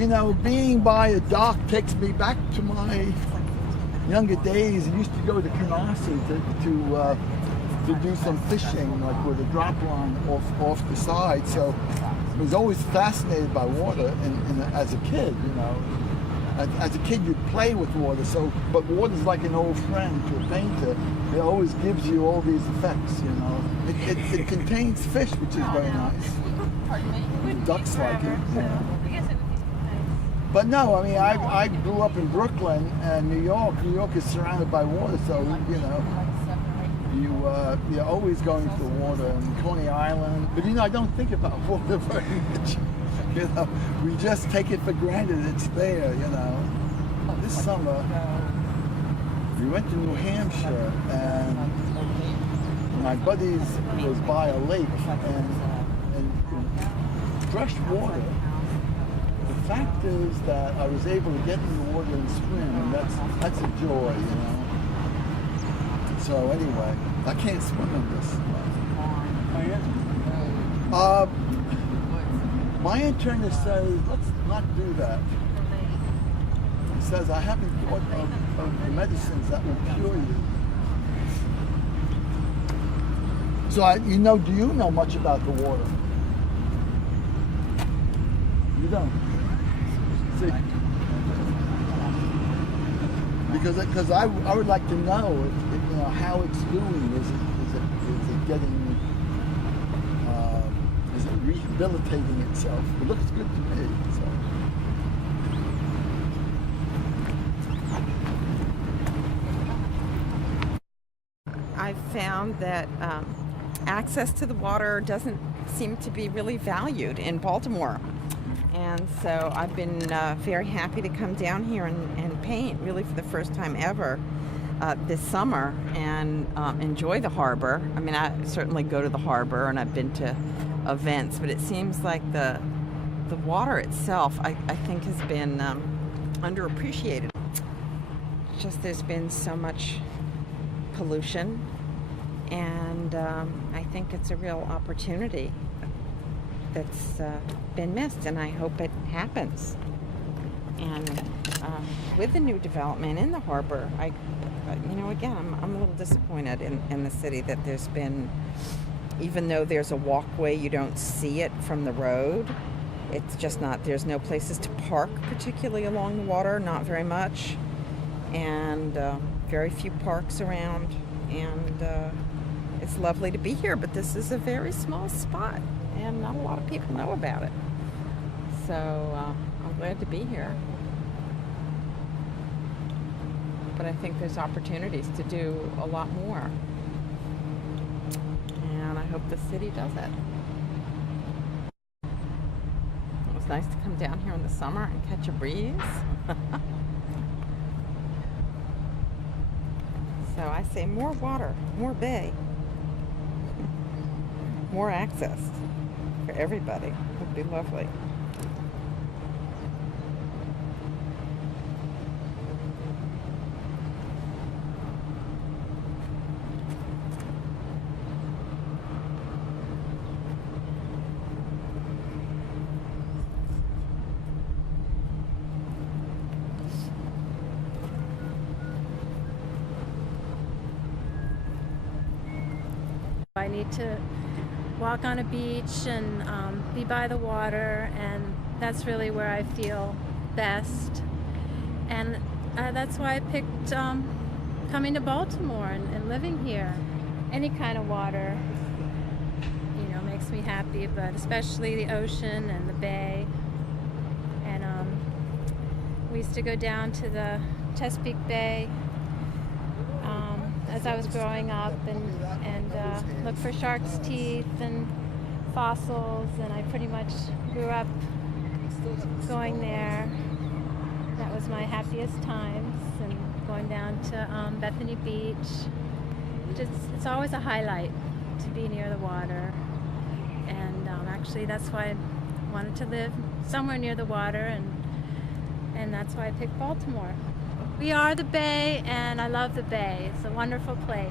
You know, being by a dock takes me back to my younger days. I used to go to Canarsie to do some fishing, like with a drop line off the side. So I was always fascinated by water, and as a kid, you know. As a kid, you'd play with water. So, but water's like an old friend to a painter. It always gives you all these effects, you know. It contains fish, which is very nice. Ducks like it. You know. But no, I mean, I grew up in Brooklyn and New York. New York is surrounded by water, so you know, you're always going to the water. And Coney Island, but you know, I don't think about water very much. You know, we just take it for granted it's there. You know, this summer we went to New Hampshire, and my buddies was by a lake and fresh water. The fact is that I was able to get in the water and swim, and that's a joy, you know. So anyway, I can't swim in this. My internist says, let's not do that. He says, I haven't thought of the medicines that will cure you. So do you know much about the water? You don't. See? Because I would like to know if, you know, how it's doing. Is it getting, is it rehabilitating itself? It looks good to me. So. I've found that access to the water doesn't seem to be really valued in Baltimore. And so I've been very happy to come down here and paint, really for the first time ever this summer, and enjoy the harbor. I mean, I certainly go to the harbor, and I've been to events, but it seems like the water itself, I think, has been underappreciated. Just there's been so much pollution, and I think it's a real opportunity that's been missed, and I hope it happens. And with the new development in the harbor, again, I'm a little disappointed in the city that there's been, even though there's a walkway, you don't see it from the road. It's just not, there's no places to park, particularly along the water, not very much, and very few parks around, and it's lovely to be here, but this is a very small spot, and not a lot of people know about it. So I'm glad to be here. But I think there's opportunities to do a lot more. And I hope the city does it. It was nice to come down here in the summer and catch a breeze. So I say more water, more bay, more access for everybody would be lovely. I need to walk on a beach and be by the water, and that's really where I feel best. And that's why I picked coming to Baltimore and living here. Any kind of water, makes me happy, but especially the ocean and the bay. And we used to go down to the Chesapeake Bay as I was growing up and look for shark's teeth and fossils, and I pretty much grew up going there. That was my happiest times, and going down to Bethany Beach. It's always a highlight to be near the water, and actually that's why I wanted to live somewhere near the water, and that's why I picked Baltimore. We are the Bay, and I love the Bay. It's a wonderful place.